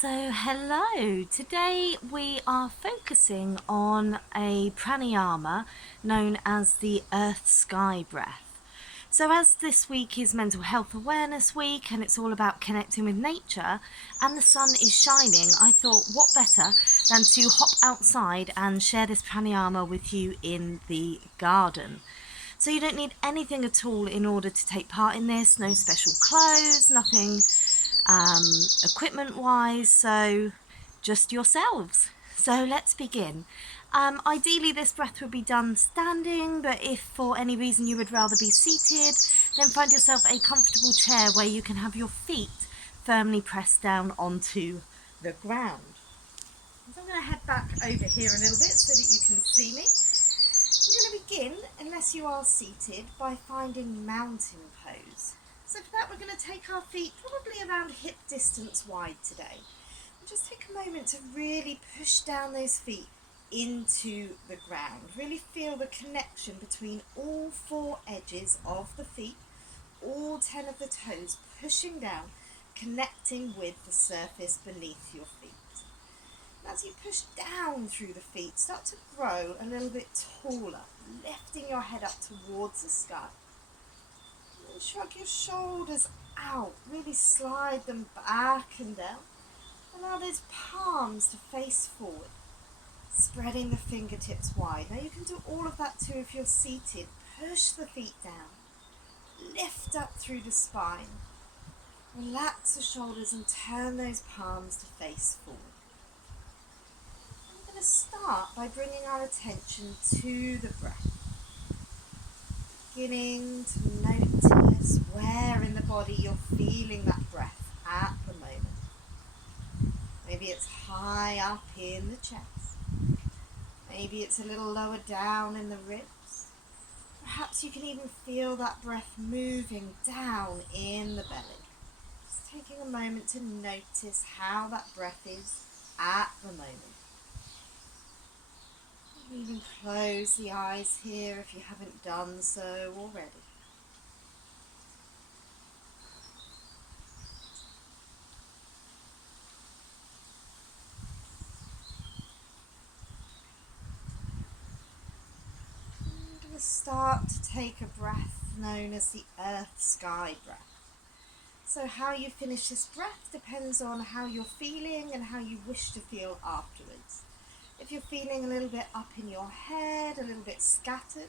So hello, today we are focusing on a pranayama known as the Earth Sky breath. So as this week is Mental Health Awareness Week and it's all about connecting with nature and the sun is shining, I thought what better than to hop outside and share this pranayama with you in the garden. So you don't need anything at all in order to take part in this, no special clothes, nothing equipment wise, so just yourselves. So let's begin. Ideally this breath would be done standing, but if for any reason you would rather be seated, then find yourself a comfortable chair where you can have your feet firmly pressed down onto the ground. So I'm going to head back over here a little bit so that you can see me. I'm going to begin, unless you are seated, by finding mountain pose. So for that we're going to take our feet probably around hip distance wide today. And just take a moment to really push down those feet into the ground. Really feel the connection between all four edges of the feet, all 10 of the toes pushing down, connecting with the surface beneath your feet. As you push down through the feet, start to grow a little bit taller, lifting your head up towards the sky. And shrug your shoulders out, really slide them back and down. Allow those palms to face forward, spreading the fingertips wide. Now you can do all of that too if you're seated. Push the feet down, lift up through the spine. Relax the shoulders and turn those palms to face forward. We're going to start by bringing our attention to the breath. Beginning to notice where in the body you're feeling that breath at the moment. Maybe it's high up in the chest. Maybe it's a little lower down in the ribs. Perhaps you can even feel that breath moving down in the belly. Just taking a moment to notice how that breath is at the moment. You can even close the eyes here if you haven't done so already. I'm going to start to take a breath known as the Earth Sky breath. So how you finish this breath depends on how you're feeling and how you wish to feel afterwards. If you're feeling a little bit up in your head, a little bit scattered,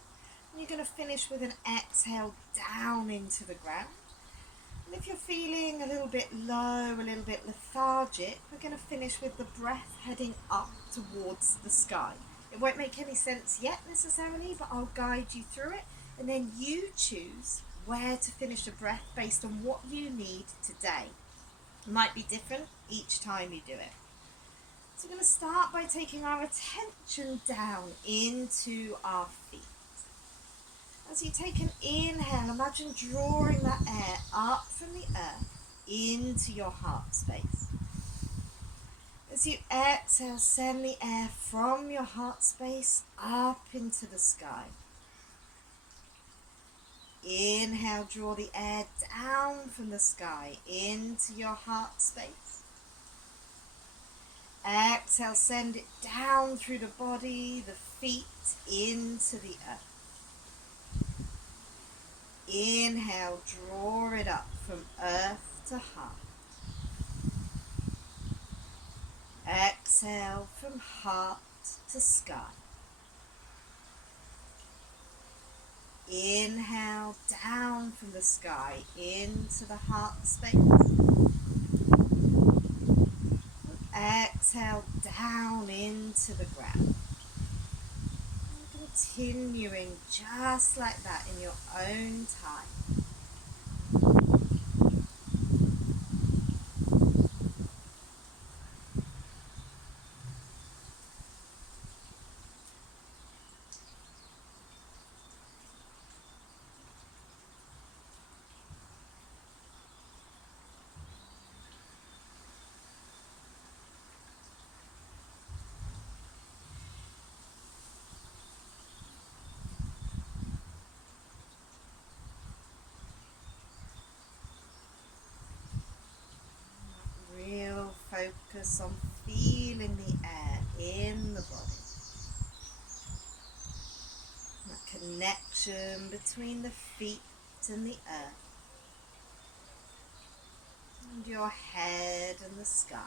you're going to finish with an exhale down into the ground. And if you're feeling a little bit low, a little bit lethargic, we're going to finish with the breath heading up towards the sky. It won't make any sense yet necessarily, but I'll guide you through it, and then you choose where to finish the breath based on what you need today. It might be different each time you do it. So we're going to start by taking our attention down into our feet. As you take an inhale, imagine drawing that air up from the earth into your heart space. As you exhale, send the air from your heart space up into the sky. Inhale, draw the air down from the sky into your heart space. Exhale, send it down through the body, the feet, into the earth. Inhale, draw it up from earth to heart. Exhale, from heart to sky. Inhale, down from the sky into the heart space. Exhale, down into the ground. And continuing just like that in your own time. focus on feeling the air in the body. That connection between the feet and the earth, and your head and the sky.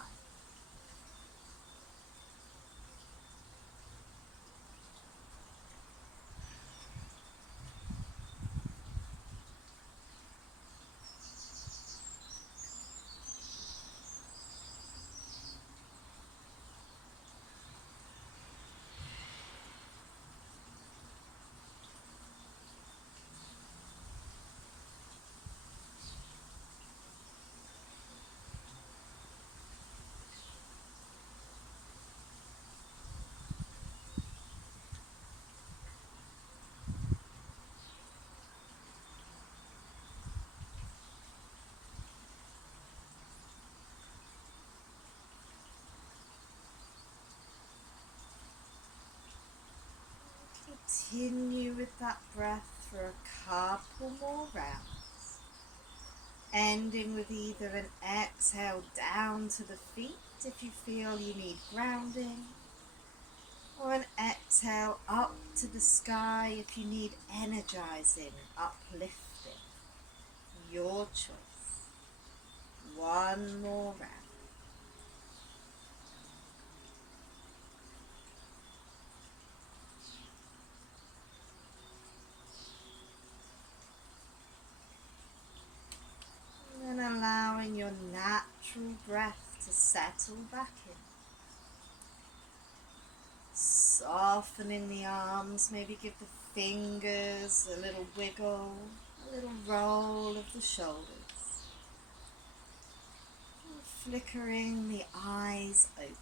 Continue with that breath for a couple more rounds, ending with either an exhale down to the feet if you feel you need grounding, or an exhale up to the sky if you need energizing, uplifting. Your choice. One more round. And allowing your natural breath to settle back in. Softening the arms, maybe give the fingers a little wiggle, a little roll of the shoulders. And flickering the eyes open.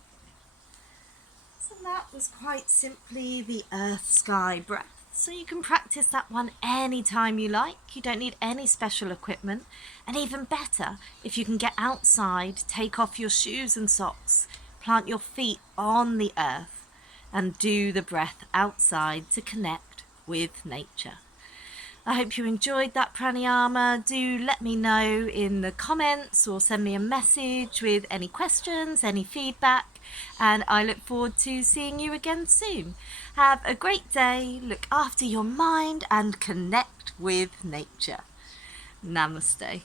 So that was quite simply the earth sky breath. So you can practice that one anytime you like. You don't need any special equipment. And even better, if you can get outside, take off your shoes and socks, plant your feet on the earth, and do the breath outside to connect with nature. I hope you enjoyed that pranayama. Do let me know in the comments or send me a message with any questions, any feedback, and I look forward to seeing you again soon. Have a great day, look after your mind and connect with nature. Namaste.